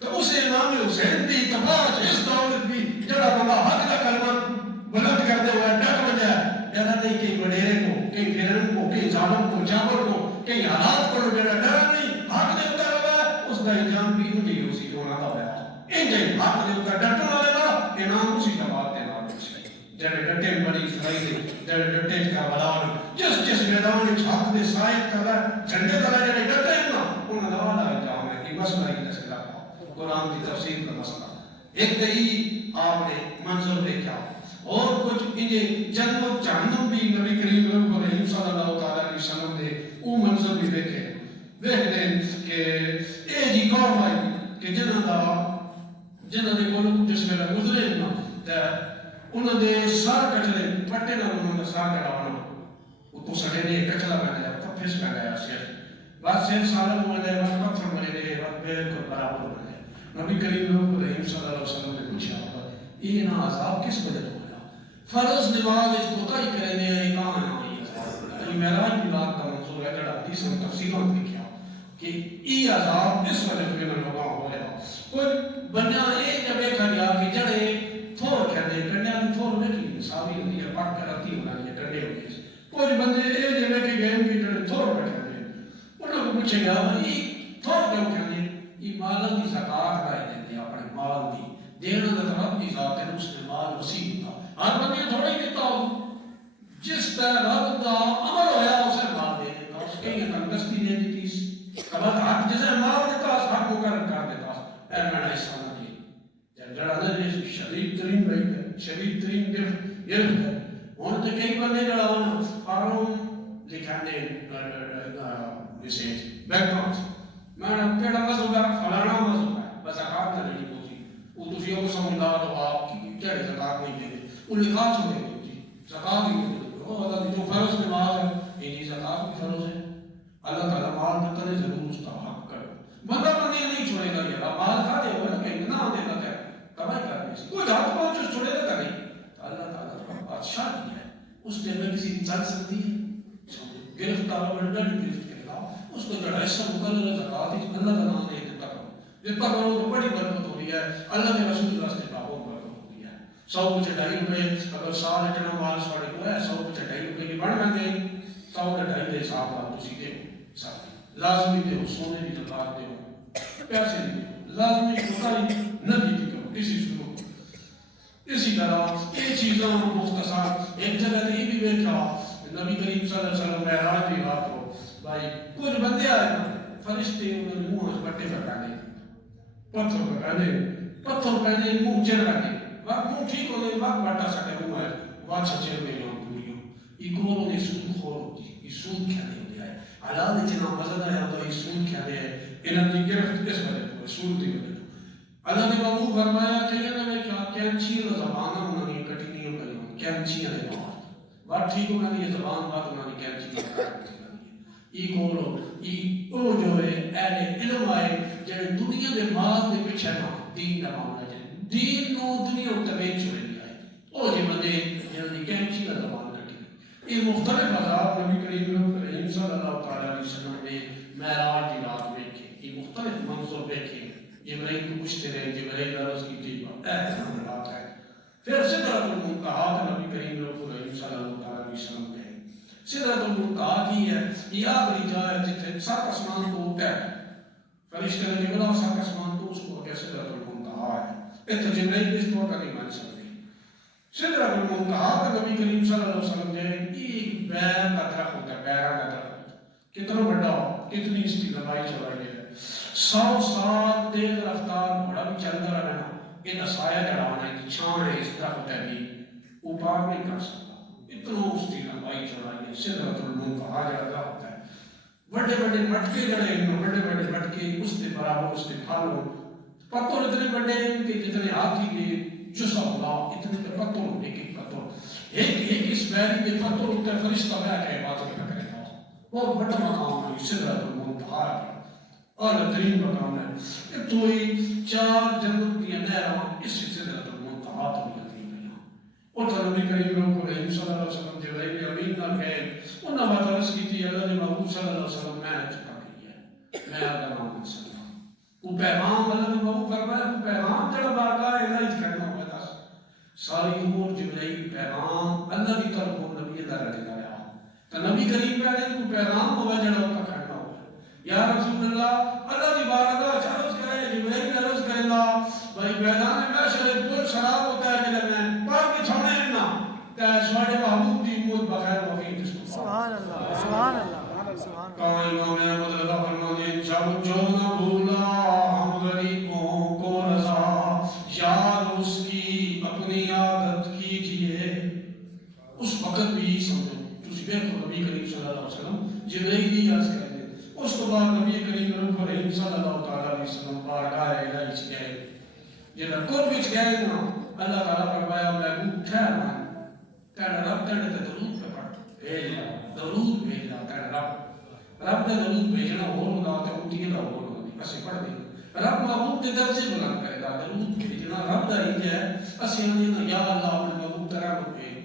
تو اس امام حسین دی تباہ اس دولت بھی جڑا بڑا حق دا کلمہ بلند کرتے ہوئے ڈٹ بجا ڈرا نہیں کہ وڈیرے کو کہ پھرن کو کہ ظالم کو جابر کو کہ حالات کو ڈرا نہیں حق دے اوپر ہوگا اس کا انجام بھی انہی اسی ہونا دا ہوا انجے حق دے اوپر ڈٹن والے دا انعام اسی کا بات دے نال جڑے ڈٹے بڑی اسرائیل جڑے ڈٹے کربلا جس میدان وچ حق دے سائے کلا جھنڈے تلے جڑے ڈٹے ہیں نا انہاں دا والا انجام ہے کہ مسئلہ ہی دسدا قرآن کی تفسیر کا مسئلہ ایک تو ہی آپ نے منظر دیکھا اور کچھ انہیں جنت جہنم بھی نبی کریم صلی اللہ علیہ وسلم نے وہ منظر بھی دیکھے دیکھ لیں کہ اے جی قوم آئی کہ جنہاں دے کولوں جس ویلے گزرے نا تے انہاں دے سر کٹلے پٹے نال انہاں دا سر کٹاونا وہ تو سڑے نے کچلا بن گیا پھس پہ گیا سر بس سر سارا ملے بس پتھر ملے دے بس بالکل برابر بن گیا نبی کریم صلی اللہ علیہ وسلم نے پوچھا یہ نا عذاب کس وجہ تو ہوا فرض نماز اس کوتاہی کرنے یہ کہاں ہے یہ معراج کی بات کا منظور ہے جڑا حدیث میں تفصیلوں میں لکھا کہ یہ عذاب اس وجہ سے لوگوں ہو رہا کوئی بنیا ایک جب دیکھا گیا کہ جڑے تھور کہتے کنڈیا کی تھور بیٹھی ساوی ہوتی ہے پٹ کر رتی ہونا یہ کنڈے ہوتی ہے کچھ بندے یہ جب بیٹھے گئے کہ جڑے تھور بیٹھے تھے انہوں کو پوچھے گا یہ تھور کیوں کہتے یہ مالن کی زکات کا ہے اپنے مال کی دینا دا رب کی ذات ہے اس نے مال وسیع ہوتا ہر بندے تھوڑا ہی دیتا ہو جس طرح رب دا عمل ہویا اسے مال دے دیتا اس کے یہ تنگستی دے دیتی کبھت حق جسے مال دیتا اس حق مقرر کر دیتا اے میں نے ایسا نہ دی جڑا نہ شدید ترین رہی ہے شدید ترین گرفت ہے ان تے کئی بندے جڑا ہونا فارم لکھانے جسے بیک گراؤنڈ میں نے پیڑا مذہب ہے فلانا مذہب ہے بس زکات نہ نہیں ہوتی وہ تو یہ سمجھدار تو آپ کی کہڑے زکات نہیں دے وہ لکھا چھوڑے گی زکات ہی نہیں دے وہ اللہ جو فرض نماز ہے یہ جی زکات بھی فرض ہے اللہ تعالیٰ مال دیتا ہے ضرور اس کا حق کرو بندہ بندی نہیں چھوڑے گا یہ مال کھا دے ہوئے کہ نہ دے گا کیا کمائی کرنے سے کوئی ہاتھ پہنچ جو چھوڑے گا نہیں اللہ تعالیٰ کا بادشاہ کی ہے اس دن میں کسی کی چل سکتی ہے گرفتار بڑا نہیں گرفت اس کو جڑا ایسا مقرر زکات ہی اللہ کا نام نہیں دیتا کرو جتنا کرو تو بڑی برکت ہو رہی ہے اللہ کے رسول راستے کا بہت برکت ہو رہی ہے 100 چٹائی روپے اگر سال اتنا مال ساڑے کو ہے 100 چٹائی روپے کی بڑھ گئے 100 چٹائی دے حساب آپ اسی کے ساتھ لازمی دے سونے کی زکات دے پیسے دی لازمی کوتاہی نہ دی کرو کسی صورت اسی طرح یہ چیزوں مختصر ایک جگہ یہ بھی دیکھا نبی کریم صلی اللہ علیہ وسلم معراج کی رات کو بھائی کچھ بندے آئے فرشتے انہوں نے منہ بٹے پکانے پتھر پہنے منہ چڑھ رکھے وقت منہ ٹھیک ہونے وقت بٹا سکے منہ ہے واچھا چڑھ گئی ہوں پوریوں یہ کولوں نے سود خور ہوتی یہ سود کھانے ہوتے آئے حلال اتنا مزد آیا ہوتا یہ سود کھانے ہے انہوں نے گرفت کس وجہ تو سود دی وجہ اللہ نے بابو فرمایا کہ یہ نوے کیا کینچی و زبانہ انہوں نے کٹی نہیں ہو گئی کینچی ہے بات ٹھیک ہونا یہ زبان بات انہوں نے کینچی یہ کولو یہ او جو ہے اہل علم آئے جنہیں دنیا دے مال دے پیچھے نہ دین کا معاملہ ہے دین نو دنیا تبین چھوڑے نہیں آئے او جی بندے جنہیں کینچی کا زبان کٹی یہ مختلف عذاب نبی کریم صلی اللہ علیہ وسلم نے معراج کی رات دیکھے یہ مختلف منظر دیکھے جبرائیل کو پوچھتے رہے جبرائیل عرض کی تھی ایسا بات ہے پھر سدرۃ المنتہا نبی کریم صلی اللہ علیہ وسلم نے سدرۃ المنتہا کی ہے یہ آخری جگہ ہے جتنے سات آسمان کو ہوتا ہے فرشتے نے بولا سات آسمان کو اس کو کہ سدرۃ المنتہا ہے اتنا جبرائیل اس کو نہیں مان سکتے سدرۃ المنتہا کا نبی کریم صلی اللہ علیہ وسلم نے ایک بیر کا درخت ہوتا ہے بیرا کا درخت کتنا بڑا ہو کتنی اس کی لمبائی چوڑائی ہے 100 سال تیز رفتار گھوڑا بھی چلتا رہنا یہ سایہ چڑھانا ہے کہ چھان ہے اس درخت ہے بھی وہ پار نہیں کر سکتا اتنا اس کی لمبائی چڑھائی ہے سدرۃ المنتہا جگہ ہوتا ہے بڑے بڑے مٹکے جڑے ہیں بڑے بڑے مٹکے اس کے برابر اس کے پھالوں پتھر اتنے بڑے ہیں کہ جتنے ہاتھی کے جسم ہوگا اتنے کے پتھر ہوں ایک پتھر ایک اس بیری کے پتھر ہوتا ہے فرشتہ بیٹھ کے باتیں کرے گا بہت بڑا مقام ہے سدرۃ المنتہا اور ترین مقام ہے تو ہی 4 جنت کی نہریں اس سدرۃ المنتہا تو ملتی ہیں اور نبی کریم صلی اللہ علیہ وسلم جبرائیل امین نہ گئے انہوں نے بات عرض کی تھی اللہ نے محبوب صلی اللہ علیہ وسلم میں چکا کی ہے میں آدھا محمد صلی اللہ وہ پیغام اللہ نے محبوب فرمایا وہ پیغام جڑا بارگاہ الہی کرنا ہوگا ساری عمر جبرائیل پیغام اللہ کی طرف نبی اللہ رکھتا رہا تو نبی کریم پہلے کو پیغام ہوا جڑا ہوتا کھڑنا ہوا یا رسول اللہ دی بارگاہ چارج کرے جبرائیل عرض کرے گا بھائی میدان محشر کوئی شراب ہوتا ہے جب میں پاک کے چھوڑے نا تے سوڑے محبوب دی موت بغیر وفید سبحان اللہ سبحان اللہ سبحان اللہ امام احمد رضا فرماتے ہیں جب جو نہ بھولا ہم غریبوں کو رضا یاد اس کی اپنی عادت کیجئے اس وقت بھی سمجھو تسی دیکھو نبی کریم صلی اللہ علیہ وسلم جبرائیل ہی عرض کرتے ہیں اس کے بعد نبی کریم صلی اللہ علیہ وسلم بارگاہ الہی وچ گئے جب قرب وچ گئے نا اللہ تعالیٰ فرمایا محبوب ٹھہر مان تیرا رب تیرے تے درود پہ پڑھ بھیجنا درود بھیجنا تیرا رب نے درود بھیجنا ہو ہوگا تے اٹھیے دا ہو ہوگی اسے پڑھ دیں رب محبوب کے درجے بلند کرے گا درود بھیجنا رب دا ہی ہے اسے ہمیں یا اللہ اپنے محبوب تیرا رب بھیج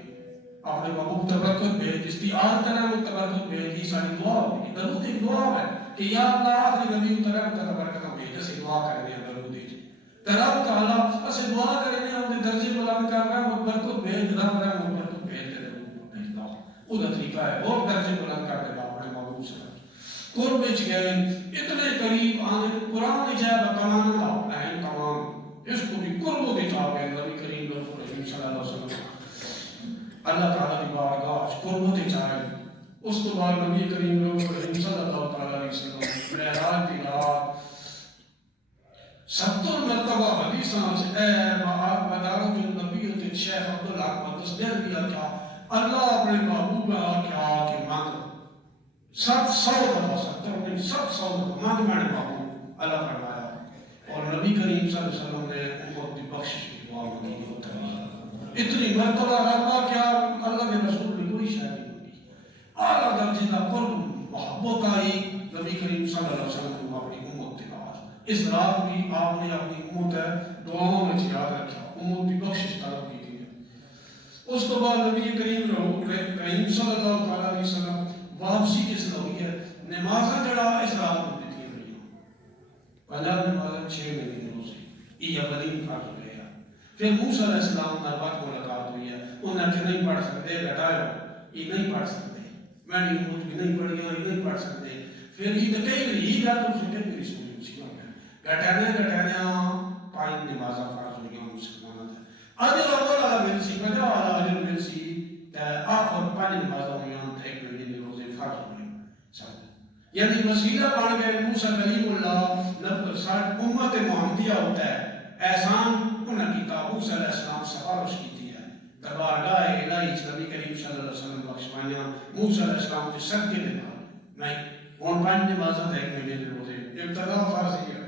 اپنے محبوب تبرکت بھیج استعان تیرا وہ تبرکت بھیج یہ ساری دعا ہوگی درود ایک دعا ہے کہ یا اللہ آخری نبی تیرا تبرکت بھیج اسے دعا کرنے ہیں درود رب تعالیٰ اسے دعا کرنے ہم نے درجے بلند کر رہا ہے مقبر کو بھیج رب رہا ہے مقبر کو بھیج دے رہا وہ طریقہ ہے وہ درجے بلند کر دے گا اپنے محبوب سے قرب وچ گئے اتنے قریب آنے قرآن جائے بکمان اللہ اہم تمام اس کو بھی قرب دے چاہ گئے نبی کریم صلی اللہ علیہ وسلم اللہ تعالیٰ کی بارگاہ قرب دے چاہ گئے اس کو بعد نبی کریم صلی اللہ علیہ وسلم معراج کی رات 70 مرتبہ حدیثاں سے اے مدارج النبی تے شیخ عبدالحق کو تصدیق دیا کیا اللہ اپنے محبوب کیا کہ مانگ 700 دفعہ 70 نہیں 700 دفعہ مانگ میں محبوب اللہ فرمایا اور نبی کریم صلی اللہ علیہ وسلم نے امت کی بخشش کی دعا مانگی اتنی مرتبہ اللہ کیا اللہ کے رسول نے کوئی شاید نہیں ہوگی اعلیٰ درجے کا قرب محبت آئی نبی کریم صلی اللہ علیہ وسلم کو اپنی امت کے بعد اس رات بھی آپ نے اپنی امت دعاؤں میں یاد رکھا امت کی بخشش طلب کی تھی اس کے بعد نبی کریم صلی اللہ علیہ وسلم واپسی کس نے ہوئی ہے نمازیں جڑا اس رات میں دیتی ہیں پہلا نمازیں 6 مہینے کی روزے یہ اولین فرض ہوئے ہیں پھر موسیٰ علیہ السلام نے وقت ملاقات ہوئی ہے انہیں کہ نہیں پڑھ سکتے بیٹھائے یہ نہیں پڑھ سکتے میں نے امت بھی نہیں پڑھی یہ نہیں پڑھ سکتے پھر یہ تو کہیں نہیں یہ بات تو فکر بھی سنی گٹھانے 5 نمازاں فرض ہوئی ہیں مسلمانوں نے اجر اول والا ملسی پہلے والا اجر ملسی آخر 5 نمازاں ہوئی ہیں 1 مہینے کے روزے فرض ہوئے یعنی وسیلہ بن گئے موسیٰ کلیم اللہ امت محمدیہ ہوتا ہے احسان انہیں کیتا موسیٰ علیہ السلام سفارش کی ہے دربارگاہ الہی نبی کریم صلی اللہ علیہ وسلم بخشوائیاں موسیٰ علیہ السلام کے صدقے دے نہیں ان 5 نمازاں 1 مہینے کے روزے ابتدا فرض ہی ہے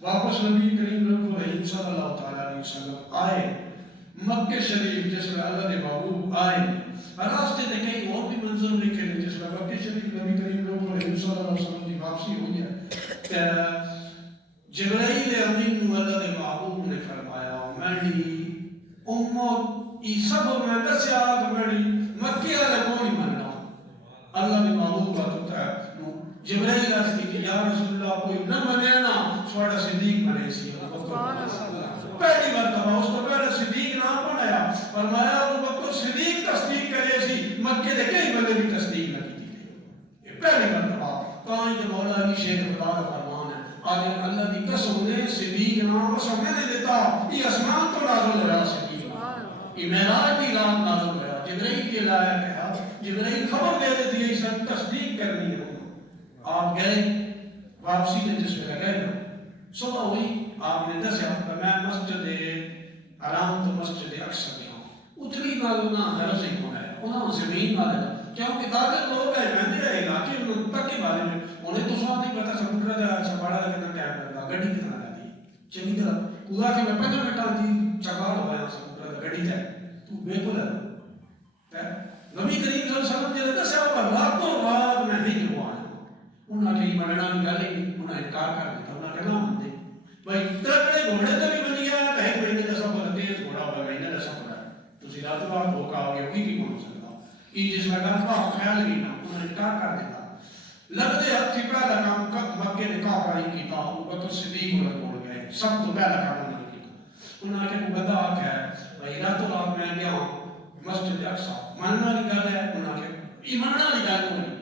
واپس نبی کریم صلی اللہ علیہ وسلم آئے مکہ شریف جس میں اللہ کے محبوب آئے راستے میں کئی اور بھی منظر لکھے ہیں جس میں مکہ شریف نبی کریم صلی اللہ علیہ وسلم کی واپسی ہوئی ہے جبرائیل امین اللہ کے محبوب نے فرمایا میری امت ای سب میں دسیا کہ میری مکہ والے کوئی مننا اللہ کے محبوب کا تو ہے جبرائیل عرض کی یا رسول اللہ کوئی نہ منے نا سوڑا صدیق بنے سی پہلی مرتبہ اس کو پہلے صدیق نام بنایا فرمایا ابو بکر صدیق تصدیق کرے سی مکے دے کئی بندے بھی تصدیق نہ کی تھی یہ پہلی مرتبہ کہیں کہ مولا علی شیر خدا کا فرمان ہے آج اللہ کی قسم نے صدیق نام قسم نے دیتا یہ اسمان تو نازل ہوا صدیق یہ معراج کی رات نازل ہوا جبرائیل کے لائق ہے جبرائیل خبر دے دیتی ہے اس تصدیق کرنی ہے آپ گئے واپسی میں جس میں گئے صبح ہوئی آپ نے دسیا میں مسجد حرام تو مسجد اقصی میں ہوں اتنی معلوم نہ درس ہی ہونا ہے انہوں زمین والے کیونکہ تاجر لوگ ہیں میں نے علاقے میں تک بارے میں انہیں تو سوال نہیں پتا سمندر جا چپاڑا کتنا ٹائم لگا گاڑی کتنا لگی چنگی طرح پورا کہ میں 5 منٹاں دی چپاڑ ہوا سمندر گاڑی جائے تو بالکل ہے نبی کریم صلی اللہ علیہ وسلم نے دسیا وہ راتوں رات میں ہی ہوا انہاں کی مننا کی گل ہی انہاں انکار کر دیا انہاں کہ نہ منتے بھائی ترکڑے گھوڑے تے بھی بن گیا ہے کہ مہینے کا سفر تیز گھوڑا ہوا مہینے کا سفر ہے تسی رات بار دھوکا ہو گیا کوئی نہیں پہنچ سکتا یہ جس میں گل کا خیال ہی نہ انہاں انکار کر دیا لگتے ہاتھی پہلا کام مکے نے کعبہ ہی کیتا ابو بکر صدیق کو بول گئے سب تو پہلا کام انہوں نے کیتا انہاں کے بندہ آکھا ہے بھائی راتوں رات میں گیا مسجد اقصی ماننا والی گل ہے انہاں کے ایمان والی گل نہیں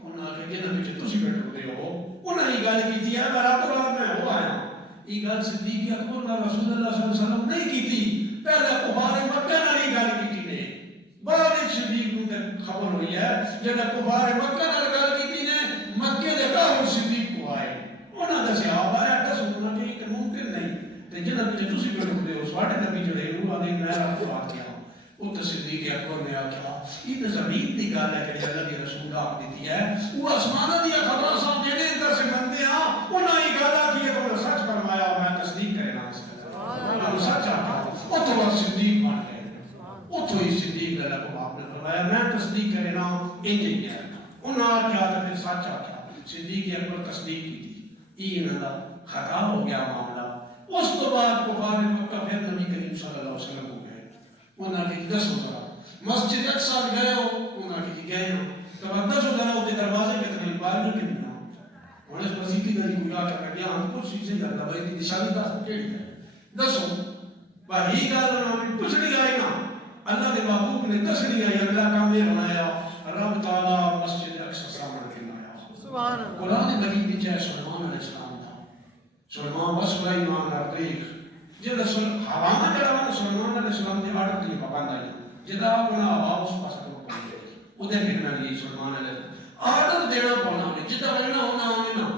انہاں کے جنہاں وچ تسی بیٹھے ہو انہاں یہ گل کیتی ہے میں راتوں رات میں ہو آیا یہ گل صدیق اکبر نے رسول اللہ صلی اللہ علیہ وسلم نہیں کیتی پہلے کفار مکہ نال یہ گل کیتی نے بعد وچ صدیق نوں تے خبر ہوئی ہے جب کفار مکہ نال گل کیتی نے مکے دے کافر صدیق کو آئے انہاں دے صحابہ ہے دس انہاں کہ یہ ممکن نہیں تے جنہاں وچ تسی بیٹھے ہو ساڈے نبی جڑے انہاں نے میں آپ کو آکھیا وہ تو صدیق اکبر نے آکھیا یہ تو زمین دی گل ہے کہ اللہ دی رسول آکھ دیتی ہے وہ آسماناں دی خبراں سان جڑے اندر سے بندے ہاں انہاں یہ گل آکھی ہے تو سچ فرمایا میں تصدیق کرنا سبحان سچ آکھا او تو بس صدیق بن گئے او تو ہی صدیق اللہ کو آپ نے فرمایا میں تصدیق کرنا انج ہی ہے انہاں آکھیا تو پھر سچ آکھیا صدیق اکبر تصدیق کی تھی یہ انہاں دا خطا ہو گیا معاملہ اس تو بعد کفار مکہ پھر نبی کریم صلی اللہ علیہ وسلم ہو گئے انہاں کی 10 ذرا مسجد اقصی گئے ہو انہاں کی گئے ہو تو 10 ذرا ہوتے دروازے کتنے باریوں کے بنا انہوں نے مسجد کی گلی گلا کر گیا ہم کچھ چیزیں کرتا بھائی دی نشانی دا کیڑی ہے دسو وہی گل انہوں نے کچھ نہیں آئی نا اللہ کے محبوب نے دس نہیں آئی اللہ کام یہ بنایا رب تعالی مسجد اقصی سامنے کے لایا سبحان اللہ قرآن مجید وچ ہے سلیمان علیہ السلام دا سلیمان و سلیمان الریح جب حواما جڑا وا سلیمان علیہ السلام دی آرڈر دی پابند ہے جدا اپنا ہوا اس پاس کو پہنچے اودے پھرنا نہیں سلیمان علیہ آرڈر دینا پونا جدا وینا ہونا ہونا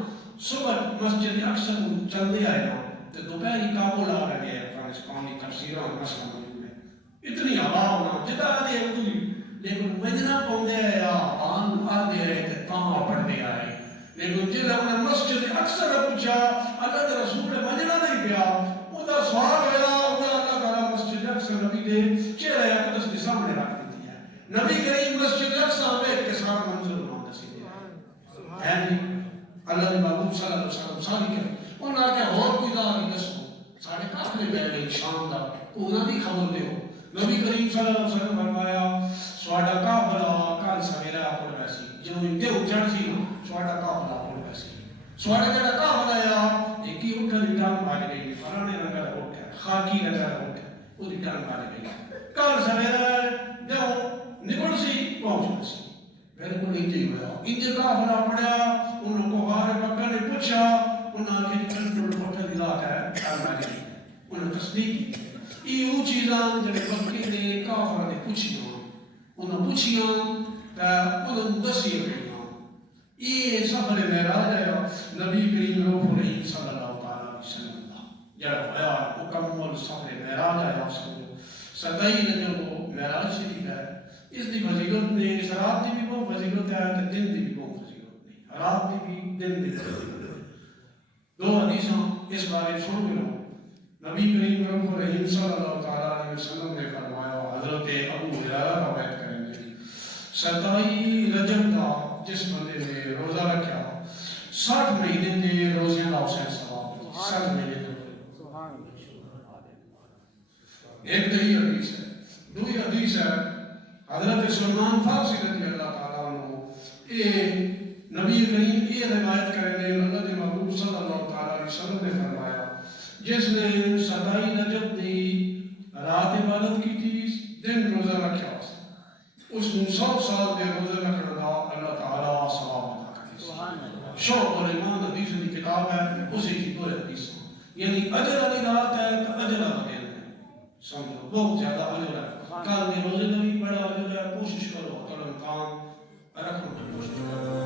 صبح مسجد اقصی کو چلتے آئے نا تو دوپہر ہی کابل آ گئے افغانستان کی تفسیروں اور مسئلہ موجود ہے اتنی ہوا ہونا جدا دے اردو لیکن مجنا پوندے یا آن آدھے آئے تے تاں پڑھتے آئے لیکن جدا انہیں مسجد اقصی پوچھا اللہ کے رسول مجنا نہیں پیا ادا سوال ہویا ادا اللہ تعالیٰ مسجد اقصی نبی دے چہرہ اقدس کے سامنے رکھ دیتی ہے نبی کریم مسجد اقصی میں کے ساتھ منظر بنا دسی دے ہے نہیں اللہ نے محبوب صلی اللہ علیہ وسلم ساری کرے انہوں نے کہا اور کوئی دار نہیں دسو سارے کافر گئے شام دا انہوں نے خبر دے ہو نبی کریم صلی اللہ علیہ وسلم فرمایا سواڈا کافلا کل سویرا پڑ ویسی جنہوں نے دیو چڑھ سی نا سواڈا کافلا پڑ ویسی سواڈا جڑا کافلا یا ایک ہی اٹھا دی ٹانگ پاڑ گئی فلانے رنگا دا اٹھا خاکی رنگا دا اٹھا وہ دی ٹانگ پاڑ گئی کل سویرا دیو نکل سی پہنچ ویسی پھر کو انجے ہویا انجے کافلا پڑیا انہوں کو غار مکہ نے پوچھا انہوں نے کنٹرول پوٹا دلا ہے کرنا گئی انہوں نے تصدیق کی یہ وہ چیزاں جڑے مکے نے کافر نے پوچھیاں انہوں پوچھیاں کہ انہوں دسی ہوئیاں یہ سفر معراج ہے نبی کریم روح الرحیم صلی اللہ علیہ وسلم کا جڑا ہوا مکمل سفر معراج ہے سمجھو 27 جو معراج شریف ہے اس دی فضیلت نے اس رات دی بھی بہت فضیلت ہے کہ دن دی بھی بہت فضیلت نہیں رات دی بھی دن دی بھی دو حدیثاں اس بارے سن کے لو نبی کریم رب الرحیم صلی اللہ علیہ وسلم نے فرمایا حضرت ابو ہریرہ روایت کریں گے 27 رجب کا جس بندے نے روزہ رکھا 60 مہینے کے روزے کا اسے ثواب 60 مہینے ایک دہی حدیث ہے دوئی حدیث ہے حضرت سلمان فارسی رضی اللہ تعالیٰ عنہ یہ نبی کریم یہ روایت کریں گے اللہ کے محبوب صلی اللہ علیہ وسلم نے فرمایا جس نے 27 رجب دی رات عبادت کی تھی دن روزہ رکھا اس نے 100 سال دے روزہ رکھنے دا اللہ تعالیٰ ثواب عطا کرے شوق اور ایمان حدیث کی کتاب ہے اسی کی دو حدیث یعنی اجر والی رات ہے تو اجر والا دن ہے سمجھو بہت زیادہ اجر ہے کل میں روزے کا بھی بڑا اجر ہے کوشش کرو کل کام رکھنے کی کوشش کرو